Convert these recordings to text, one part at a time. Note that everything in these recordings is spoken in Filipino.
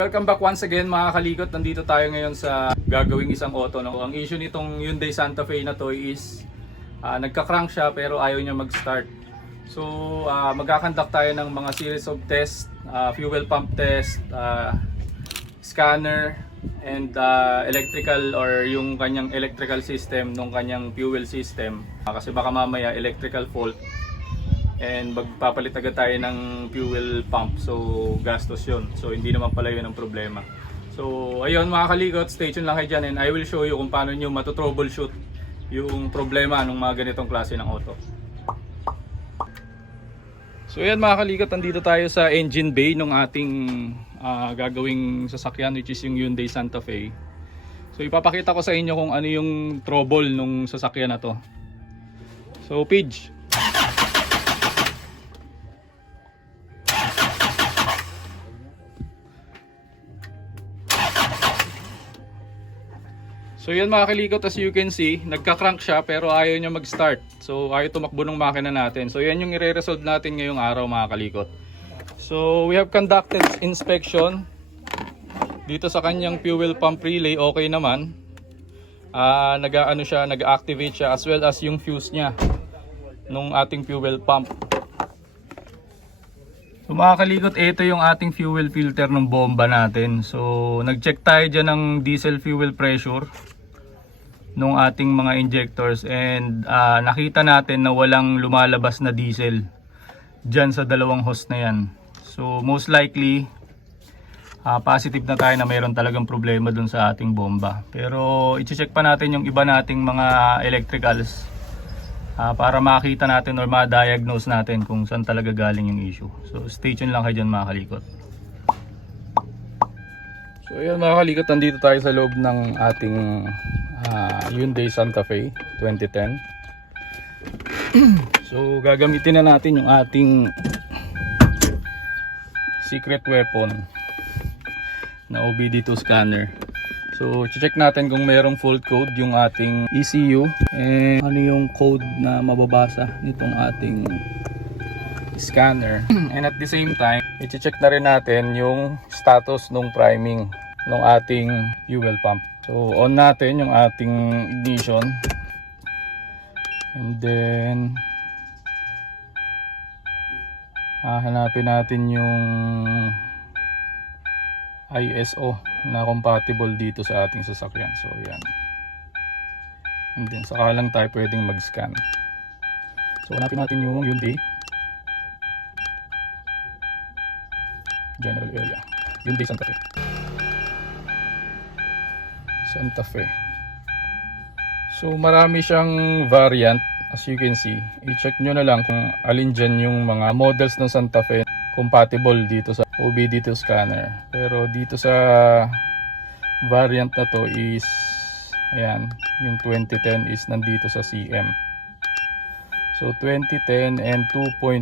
Welcome back once again mga kalikot. Nandito tayo ngayon sa gagawing isang auto. No? Ang issue nitong Hyundai Santa Fe na to is nagka-crank siya pero ayaw niya mag-start. So magkakandak tayo ng mga series of test, fuel pump test, scanner, and electrical or yung kanyang electrical system nung kanyang fuel system. Kasi baka mamaya electrical fault. And magpapalit agad tayo ng fuel pump, so gastos yun. So hindi naman pala yun ang problema. So ayun mga kalikot, stay tuned lang kayo dyan and I will show you kung paano nyo matotroubleshoot yung problema ng mga ganitong klase ng auto. So ayan mga kalikot, nandito tayo sa engine bay ng ating gagawing sasakyan, which is yung Hyundai Santa Fe. So ipapakita ko sa inyo kung ano yung trouble nung sasakyan na to. So Pidge. So yan mga kalikot, as you can see, nagka-crank siya pero ayaw niya mag-start. So ayaw tumakbo ng makina natin. So yan yung i-resolve natin ngayong araw mga kalikot. So we have conducted inspection dito sa kanyang fuel pump relay, okay naman. Nag-activate siya as well as yung fuse niya nung ating fuel pump. So mga kalikot, ito yung ating fuel filter ng bomba natin. So nag-check tayo dyan ng diesel fuel pressure nung ating mga injectors and nakita natin na walang lumalabas na diesel dyan sa dalawang hose na yan. So most likely positive na tayo na mayroon talagang problema dun sa ating bomba. Pero i-check pa natin yung iba nating mga electricals para makita natin or ma-diagnose natin kung saan talaga galing yung issue. So stay tuned lang kayo dyan mga kalikot. So ayan mga kalikot, nandito tayo sa loob ng ating Hyundai Santa Fe 2010. So gagamitin na natin yung ating secret weapon na OBD2 scanner. So check natin kung mayroong fault code yung ating ECU and ano yung code na mababasa nitong ating scanner. And at the same time, i-check na rin natin yung status ng priming ng ating fuel pump. So on natin yung ating ignition. And then hanapin natin yung ISO na compatible dito sa ating sasakyan. So yan. And then saka lang tayo pwedeng mag-scan. So hanapin natin yung Hyundai general area, Hyundai Santa Fe. Santa Fe. So marami siyang variant, as you can see. I-check nyo na lang kung alin dyan yung mga models ng Santa Fe compatible dito sa OBD2 scanner. Pero dito sa variant na to is ayan, yung 2010 is nandito sa CM. So 2010 and 2.2.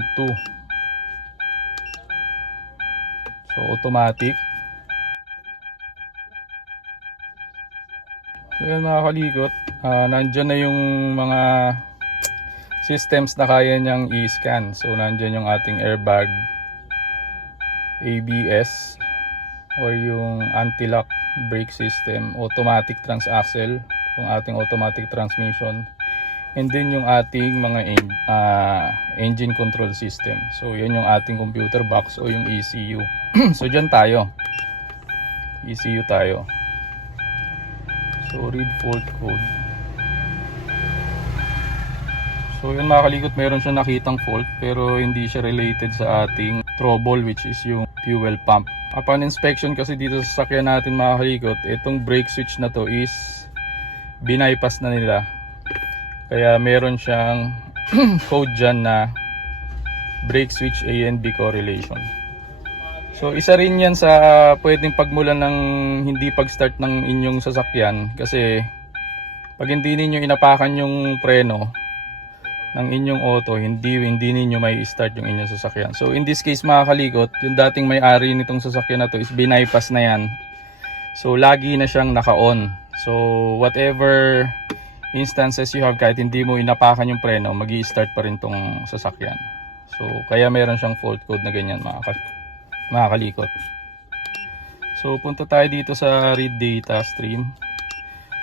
So automatic. So yan mga kalikot, nandyan na yung mga systems na kaya niyang i-scan. So nandyan yung ating airbag, ABS or yung anti-lock brake system, automatic transaxle, yung ating automatic transmission, and then yung ating mga engine control system. So yan yung ating computer box o yung ECU. So dyan tayo, ECU tayo. So read fault code. So yun mga kalikot, meron siya nakitang fault pero hindi siya related sa ating trouble, which is yung fuel pump. Upon inspection kasi dito sa sasakyan natin mga kalikot, itong brake switch na to is binypass na nila. Kaya meron siyang code dyan na brake switch A and B correlation. So isa rin yan sa pwedeng pagmulan ng hindi pag-start ng inyong sasakyan, kasi pag hindi ninyo inapakan yung preno ng inyong auto, hindi ninyo may start yung inyong sasakyan. So in this case mga kalikot, yung dating may-ari nitong sasakyan na to is binypass na yan. So lagi na siyang naka-on. So whatever instances you have, kahit hindi mo inapakan yung preno, magi-start pa rin tong sasakyan. So kaya meron siyang fault code na ganyan mga kalikot. So punta tayo dito sa read data stream.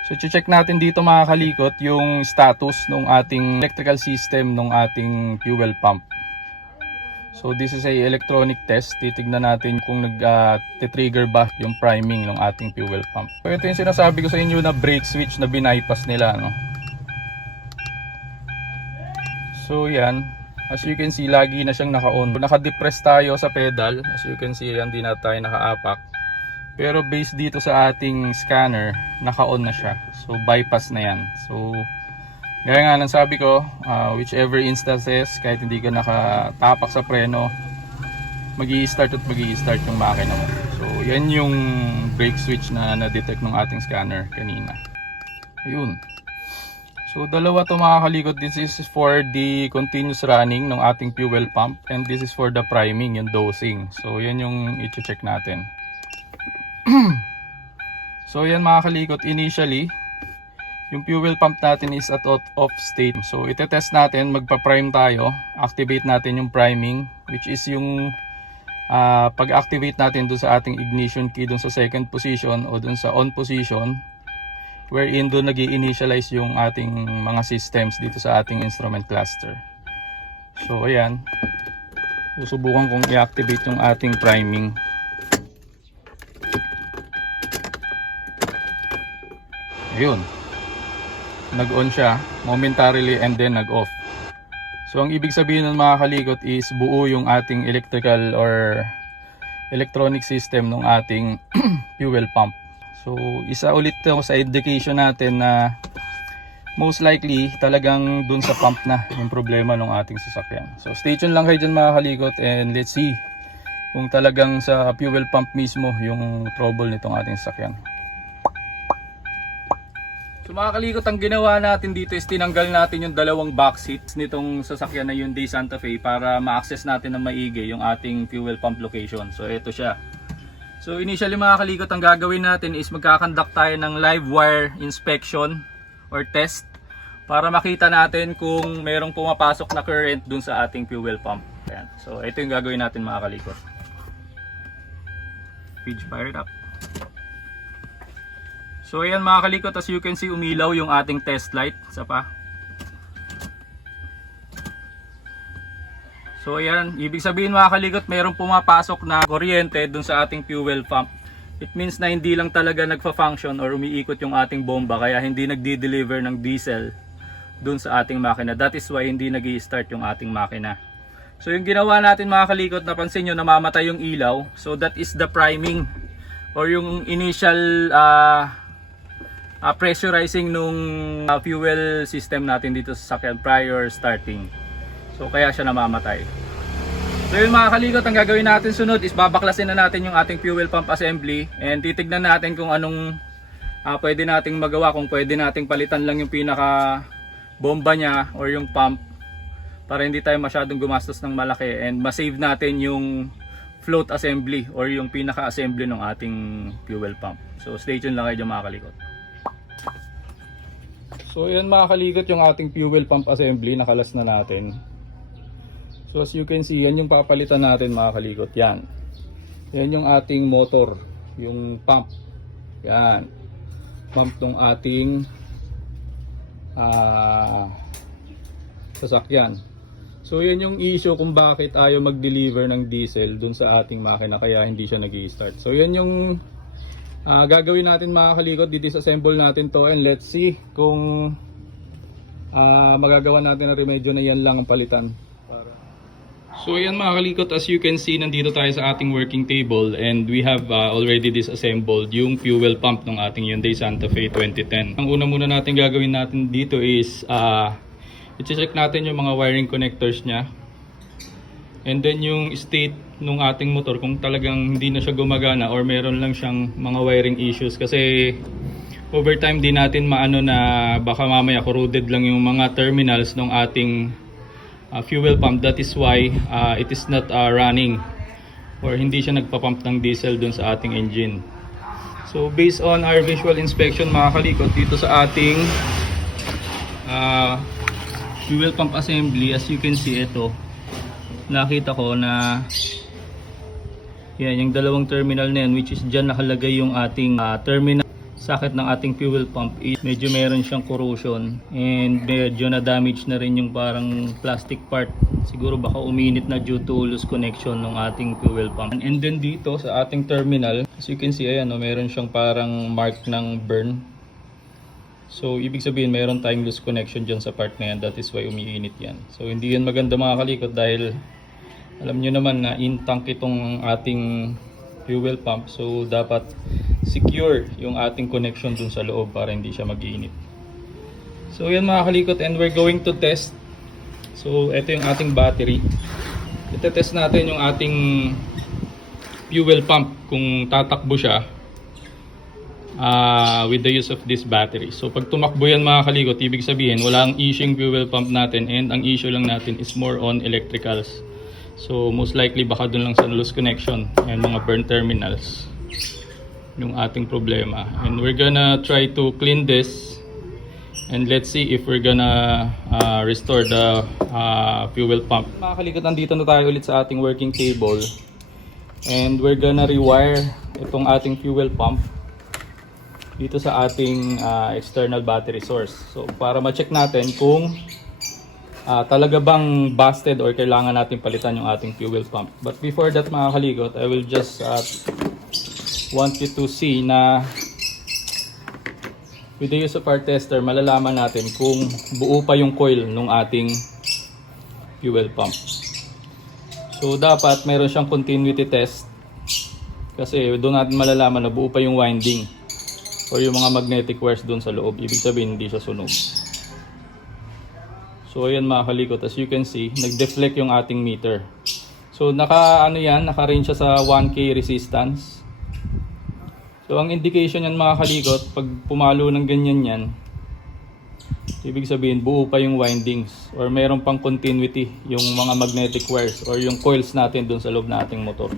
So check natin dito mga kalikot yung status ng ating electrical system ng ating fuel pump. So this is a electronic test. Titignan natin kung nag-trigger ba yung priming ng ating fuel pump. So ito yung sinasabi ko sa inyo na brake switch na bypass nila, no? So yan, as you can see, lagi na siyang naka-on. Naka-depress tayo sa pedal. As you can see, hindi na tayo naka-apak. Pero based dito sa ating scanner, naka-on na siya. So bypass na yan. So gaya nga ng sabi ko, whichever instances, kahit hindi ka nakatapak sa preno, mag-i-start at mag-i-start yung makina mo. So yan yung brake switch na na-detect ng ating scanner kanina. Ayun. So dalawa to mga kalikot. This is for the continuous running ng ating fuel pump, and this is for the priming, yung dosing. So yan yung i-check natin. So yan mga kalikot, initially yung fuel pump natin is at off state. So itetest natin, magpa-prime tayo, activate natin yung priming, which is yung pag-activate natin dun sa ating ignition key dun sa second position o dun sa on position, wherein dun nag-i-initialize yung ating mga systems dito sa ating instrument cluster. So ayan, susubukan kong i-activate yung ating priming. Ayun, nag-on siya momentarily and then nag-off. So ang ibig sabihin ng mga kalikot is buo yung ating electrical or electronic system ng ating fuel pump. So isa ulit to sa indication natin na most likely talagang dun sa pump na yung problema ng ating sasakyan. So stay tuned lang kayo dyan mga kalikot, and let's see kung talagang sa fuel pump mismo yung trouble nitong ating sasakyan. So mga kalikot, ang ginawa natin dito is tinanggal natin yung dalawang box seats nitong sasakyan na Hyundai Santa Fe para ma-access natin ng maigi yung ating fuel pump location. So ito siya. So initially mga kalikot, ang gagawin natin is magkakandak tayo ng live wire inspection or test para makita natin kung merong pumapasok na current dun sa ating fuel pump. Ayan. So ito yung gagawin natin mga kalikot. Page fired up. So ayan mga kalikot, as you can see, umilaw yung ating test light. Isa pa. So ayan, ibig sabihin mga kalikot, mayroong pumapasok na kuryente dun sa ating fuel pump. It means na hindi lang talaga nagfa-function or umiikot yung ating bomba, kaya hindi nagdi-deliver ng diesel dun sa ating makina. That is why hindi nag-i-start yung ating makina. So yung ginawa natin mga kalikot, napansin nyo namamatay yung ilaw. So that is the priming or yung initial pressurizing nung fuel system natin dito sa sakyan prior starting. So kaya siya namamatay. So yun mga kalikot, ang gagawin natin sunod is babaklasin na natin yung ating fuel pump assembly, and titignan natin kung anong pwede nating magawa, kung pwede nating palitan lang yung pinaka bomba niya or yung pump para hindi tayo masyadong gumastos ng malaki and masave natin yung float assembly or yung pinaka assembly ng ating fuel pump. So stay tuned lang kayo mga kalikot. So yan mga kalikot, yung ating fuel pump assembly nakalas na natin. So as you can see, yan yung papalitan natin mga kalikot. Yan yung ating motor, yung pump. Yan, pump ng ating sasakyan. So yan yung issue kung bakit ayaw mag-deliver ng diesel dun sa ating makina, kaya hindi siya nag-i-start. So yan yung gagawin natin mga kalikot. Disassemble natin to, and let's see kung magagawa natin ang remedyo na yan lang ang palitan. So ayan mga kalikot, as you can see, nandito tayo sa ating working table, and we have already disassembled yung fuel pump ng ating Hyundai Santa Fe 2010. Ang una muna natin gagawin natin dito is i-check natin yung mga wiring connectors nya, and then yung state ng ating motor kung talagang hindi na siya gumagana or meron lang siyang mga wiring issues, kasi over time di natin maano na baka mamaya corroded lang yung mga terminals ng ating fuel pump. That is why it is not running or hindi siya nagpa-pump ng diesel dun sa ating engine. So based on our visual inspection mga kalikot, dito sa ating fuel pump assembly, as you can see, ito nakita ko na Yan, yung dalawang terminal na yan, which is dyan nakalagay yung ating terminal socket ng ating fuel pump. Medyo meron siyang corrosion and medyo na damage na rin yung parang plastic part. Siguro baka uminit na due to loose connection ng ating fuel pump. And then dito sa ating terminal, as you can see, ayan, meron siyang parang mark ng burn. So ibig sabihin meron tayong loose connection dyan sa part na yan. That is why umiinit yan. So hindi yan maganda mga kalikot dahil alam nyo naman na in-tank itong ating fuel pump. So dapat secure yung ating connection dun sa loob para hindi siya mag-iinit. So yan mga kalikot, and we're going to test. So ito yung ating battery. Ito-test natin yung ating fuel pump kung tatakbo siya with the use of this battery. So pag tumakbo yan mga kalikot, ibig sabihin walang issue yung fuel pump natin, and ang issue lang natin is more on electricals. So most likely baka dun lang sa loose connection and mga burn terminals yung ating problema. And we're gonna try to clean this and let's see if we're gonna restore the fuel pump. Mga kalikot, nandito na tayo ulit sa ating working table, and we're gonna rewire itong ating fuel pump dito sa ating external battery source. So para ma-check natin kung talaga bang busted or kailangan natin palitan yung ating fuel pump. But before that mga kalikot, I will just want you to see na with the use of our tester, malalaman natin kung buo pa yung coil ng ating fuel pump. So dapat mayroon siyang continuity test, kasi doon natin malalaman na buo pa yung winding or yung mga magnetic wires doon sa loob. Ibig sabihin hindi siya sunog. So ayan mga kalikot, as you can see, nag-deflect yung ating meter. So naka-range siya sa 1K resistance. So ang indication yan mga kalikot, pag pumalo ng ganyan yan, ibig sabihin buo pa yung windings or meron pang continuity yung mga magnetic wires or yung coils natin dun sa loob ng ating motor.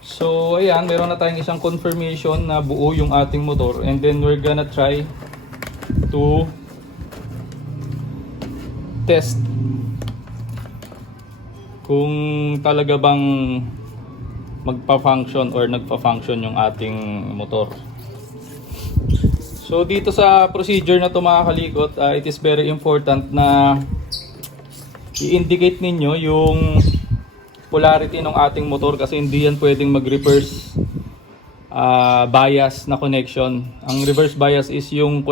So ayan, meron na tayong isang confirmation na buo yung ating motor, and then we're gonna try to test kung talaga bang magpa-function or nagpa-function yung ating motor. So dito sa procedure na to mga kalikot, it is very important na i-indicate ninyo yung polarity ng ating motor, kasi hindi yan pwedeng mag-reverse bias na connection. Ang reverse bias is yung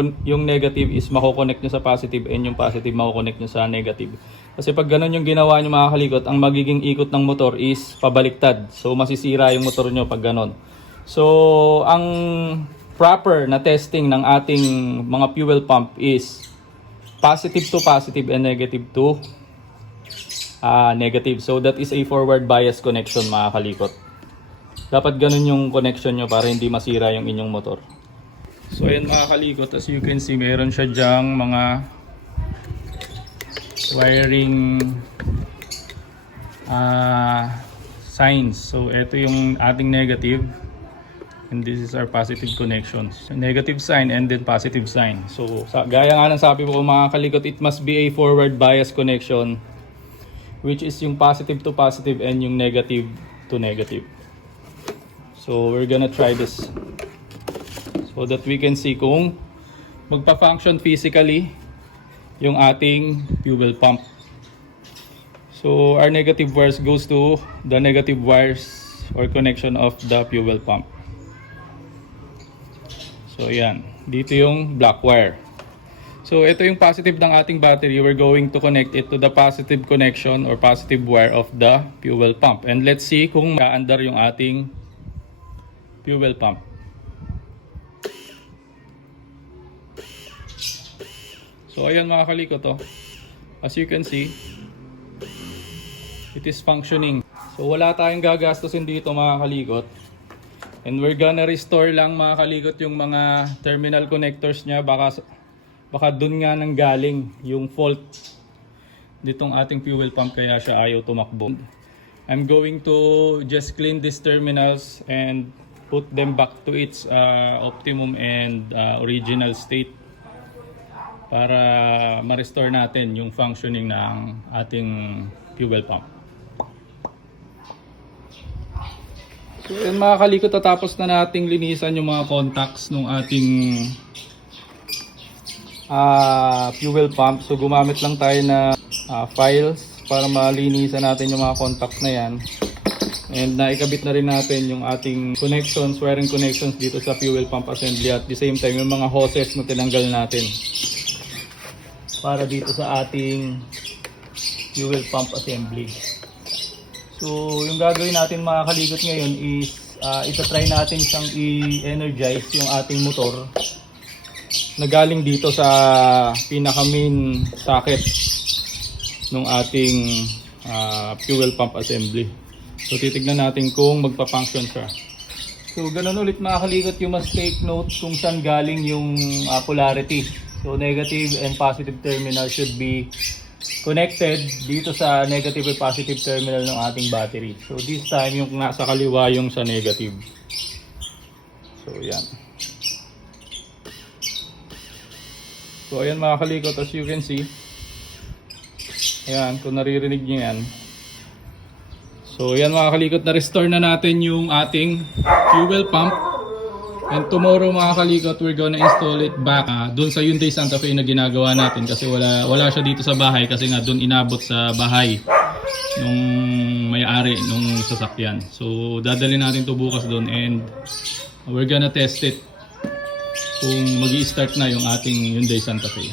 negative is mako-connect nyo sa positive, and yung positive mako-connect nyo sa negative. Kasi pag ganun yung ginawa nyo mga kalikot, ang magiging ikot ng motor is pabaliktad. So masisira yung motor nyo pag ganun. So ang proper na testing ng ating mga fuel pump is positive to positive and negative to negative. So that is a forward bias connection mga kalikot. Dapat ganun yung connection nyo para hindi masira yung inyong motor. So ayan mga kalikot, as you can see, meron siya dyang mga wiring signs. So ito yung ating negative, and this is our positive connections. So, negative sign and then positive sign. So gaya nga ng sabi ko mga kalikot, it must be a forward bias connection, which is yung positive to positive and yung negative to negative. So we're gonna try this so that we can see kung magpa-function physically yung ating fuel pump. So our negative wires goes to the negative wires or connection of the fuel pump. So yan, dito yung black wire. So ito yung positive ng ating battery. We're going to connect it to the positive connection or positive wire of the fuel pump. And let's see kung maandar yung ating fuel pump. So ayan mga kalikot, as you can see, it is functioning. So wala tayong gagastusin dito mga kalikot, and we're gonna restore lang mga kalikot yung mga terminal connectors nya. Baka dun nga nang galing yung fault ditong ating fuel pump, kaya siya ayaw tumakbo. I'm going to just clean these terminals and put them back to its optimum and original state para ma-restore natin yung functioning ng ating fuel pump. So yun mga kalikot, tatapos na nating linisan yung mga contacts ng ating fuel pump. So gumamit lang tayo na files para malinisan natin yung mga contacts na yan. And naikabit na rin natin yung ating connections, wiring connections dito sa fuel pump assembly. At the same time yung mga hoses na tinanggal natin para dito sa ating fuel pump assembly. So yung gagawin natin mga kalikot ngayon is itatry natin siyang i-energize yung ating motor na galing dito sa pinaka main socket ng ating fuel pump assembly. So titignan natin kung magpa-function siya. So ganun ulit mga kalikot, you must take note kung saan galing yung polarity. So negative and positive terminal should be connected dito sa negative and positive terminal ng ating battery. So this time yung nasa kaliwa yung sa negative. So yan. So ayan mga kalikot, as you can see. Ayan, kung naririnig niyo yan. So yan mga kalikot, na-restore na natin yung ating fuel pump. And tomorrow mga kalikot, we're gonna install it back doon sa Hyundai Santa Fe na ginagawa natin. Kasi wala siya dito sa bahay kasi nga doon inabot sa bahay nung may-ari nung sasakyan. So dadalhin natin to bukas doon and we're gonna test it kung magi-start na yung ating Hyundai Santa Fe.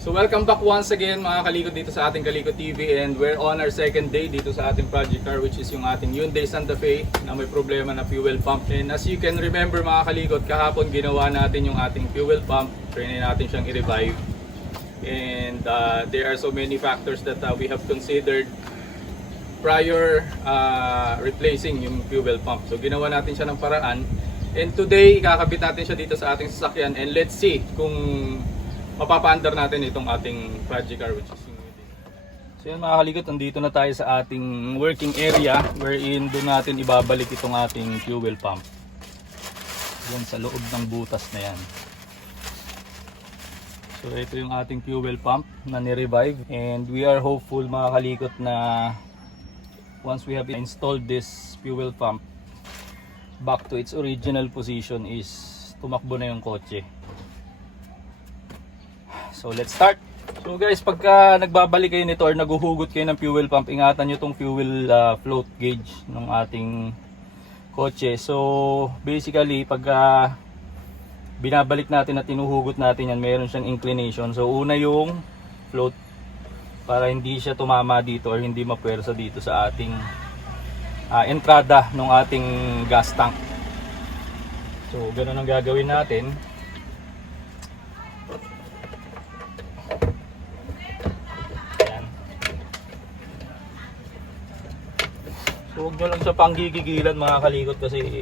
So welcome back once again mga kalikot dito sa ating Kalikot TV, and we're on our second day dito sa ating project car, which is yung ating Hyundai Santa Fe na may problema na fuel pump. And as you can remember mga kalikot, kahapon ginawa natin yung ating fuel pump, try natin siyang i-revive. And there are so many factors that we have considered prior replacing yung fuel pump. So ginawa natin siya ng paraan, and today ikakabit natin siya dito sa ating sasakyan, and let's see kung mapapaandar natin itong ating project car, which is yung Hyundai. So yan mga kalikot, nandito na tayo sa ating working area wherein doon natin ibabalik itong ating fuel pump. Yan sa loob ng butas na yan. So ito yung ating fuel pump na ni-revive, and we are hopeful mga kalikot na once we have installed this fuel pump back to its original position is tumakbo na yung kotse. So let's start. So guys, pagka nagbabalik kayo nito or naguhugot kayo ng fuel pump, ingatan nyo itong fuel float gauge ng ating kotse. So basically, pagka binabalik natin at tinuhugot natin yan, meron siyang inclination. So una yung float para hindi siya tumama dito or hindi mapuwersa dito sa ating entrada ng ating gas tank. So ganun ang gagawin natin. So huwag nyo lang sa panggigigilan mga kalikot kasi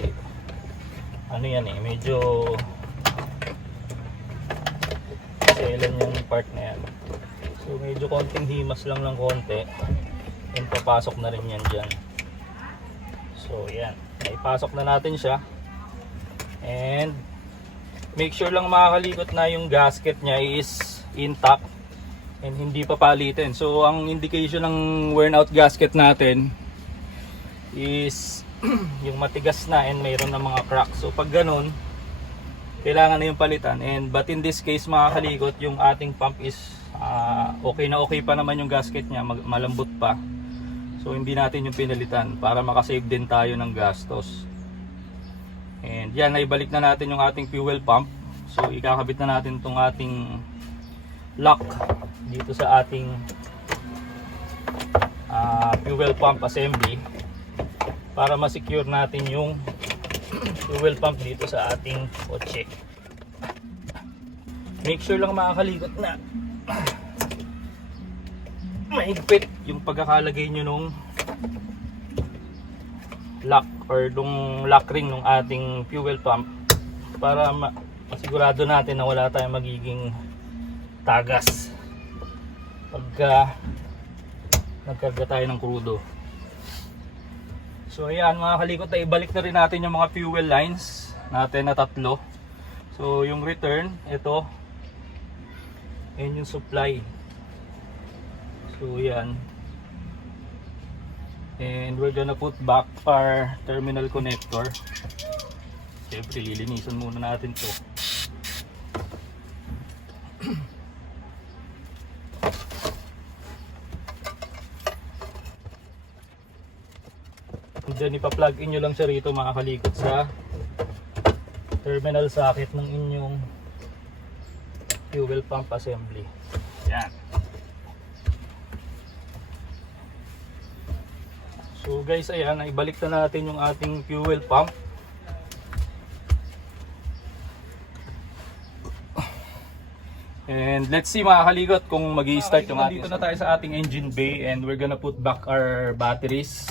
ano yan medyo selan yung part na yan. So medyo konting himas lang ng konti and papasok na rin yan dyan. So yan, naipasok na natin siya, and make sure lang mga kalikot na yung gasket nya is intact and hindi papalitin. So ang indication ng worn out gasket natin is yung matigas na and mayroon na mga cracks. So pag ganun, kailangan na yung palitan. And but in this case mga kalikot, yung ating pump is okay na okay pa naman yung gasket nya, malambot pa. So hindi natin yung pinalitan para makasave din tayo ng gastos. And yan, naibalik na natin yung ating fuel pump. So ikakabit na natin itong ating lock dito sa ating fuel pump assembly para ma-secure natin yung fuel pump dito sa ating kotse. Make sure lang mga kalikot na mahigpit yung pagkakalagay nyo nung lock or nung lock ring ng ating fuel pump para masigurado natin na wala tayong magiging tagas pagka nagkarga tayo ng krudo. So ayan mga kalikot, ay ibalik na rin natin yung mga fuel lines natin na tatlo. So yung return, ito, and yung supply. So yan. And we're gonna put back our terminal connector. Siyempre, lilinisan muna natin to. And then ipa-plug in nyo lang siya rito mga kalikot sa terminal socket ng inyong fuel pump assembly. Yan. So guys, ayan, ibalik na natin yung ating fuel pump. And let's see mga kaligot kung mag-i-start yung ating. Dito na tayo sa ating engine bay and we're gonna put back our batteries.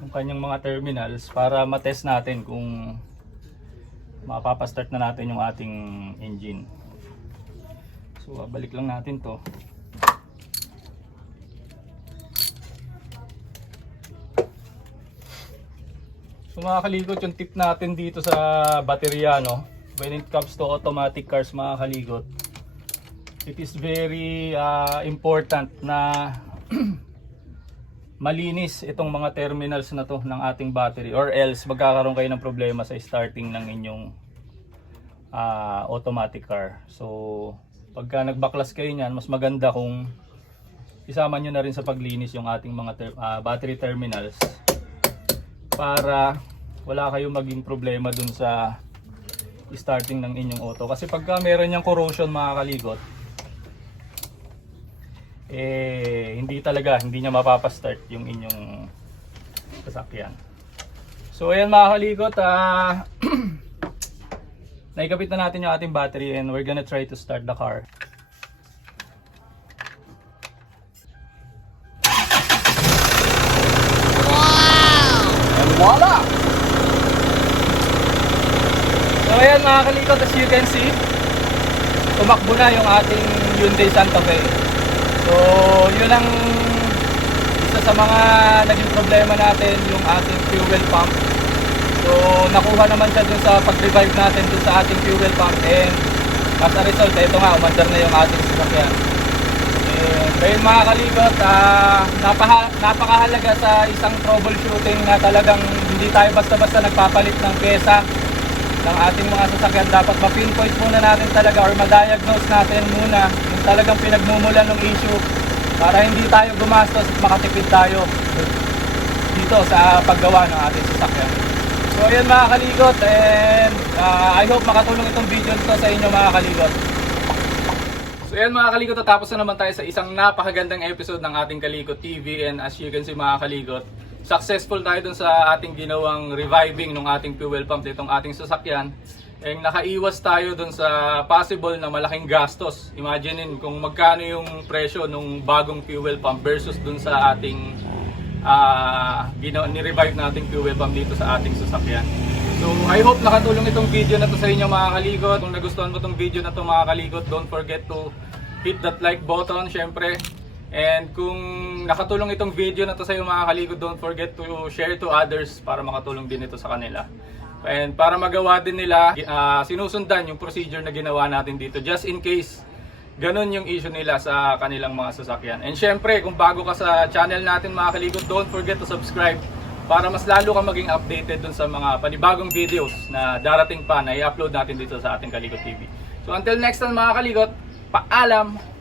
Yung kanyang mga terminals para matest natin kung mapapastart na natin yung ating engine. So balik lang natin to. So mga kaligot, yung tip natin dito sa baterya, no, when it comes to automatic cars mga kaligot, it is very important na malinis itong mga terminals na to ng ating battery, or else magkakaroon kayo ng problema sa starting ng inyong automatic car. So pagka nagbaklas kayo niyan, mas maganda kung isama nyo na rin sa paglinis yung ating mga battery terminals para wala kayong maging problema dun sa starting ng inyong auto. Kasi pagka meron yung corrosion mga kaligot, hindi niya mapapastart yung inyong sasakyan. So ayan mga kaligot, naikabit na natin yung ating battery and we're gonna try to start the car. And voila! So ayan mga kalikot, as you can see, tumakbo na yung ating Hyundai Santa Fe. So yun ang isa sa mga naging problema natin, yung ating fuel pump. So nakuha naman siya dun sa pag-revive natin dun sa ating fuel pump, and as a result, ito nga, umandar na yung ating sasakyan. And dahil mga kalikot, napakahalaga sa isang troubleshooting na talagang hindi tayo basta-basta nagpapalit ng pyesa ng ating mga sasakyan. Dapat ma-pinpoint muna natin talaga or ma-diagnose natin muna yung talagang pinagmumulan ng issue para hindi tayo gumastos at makatipid tayo dito sa paggawa ng ating sasakyan. So ayan mga kaligot, and I hope makatulong itong video nito sa inyo mga kaligot. So ayan mga kaligot, tapos na naman tayo sa isang napakagandang episode ng ating Kalikot TV, and as you can see mga kaligot, successful tayo dun sa ating ginawang reviving ng ating fuel pump itong ating sasakyan. And nakaiwas tayo dun sa possible na malaking gastos. Imaginein kung magkano yung presyo ng bagong fuel pump versus dun sa ating ni-revive nating fuel pump dito sa ating sasakyan. So I hope nakatulong itong video na to sa inyo mga kaligot. Kung nagustuhan mo itong video na to mga kaligot, don't forget to hit that like button syempre. And kung nakatulong itong video na to sa iyo mga kaligot, don't forget to share to others para makatulong din ito sa kanila. And para magawa din nila, sinusundan yung procedure na ginawa natin dito just in case ganun yung issue nila sa kanilang mga sasakyan. And syempre, kung bago ka sa channel natin mga kaligot, don't forget to subscribe para mas lalo ka maging updated dun sa mga panibagong videos na darating pa na i-upload natin dito sa ating Kalikot TV. So until next time mga kaligot, paalam!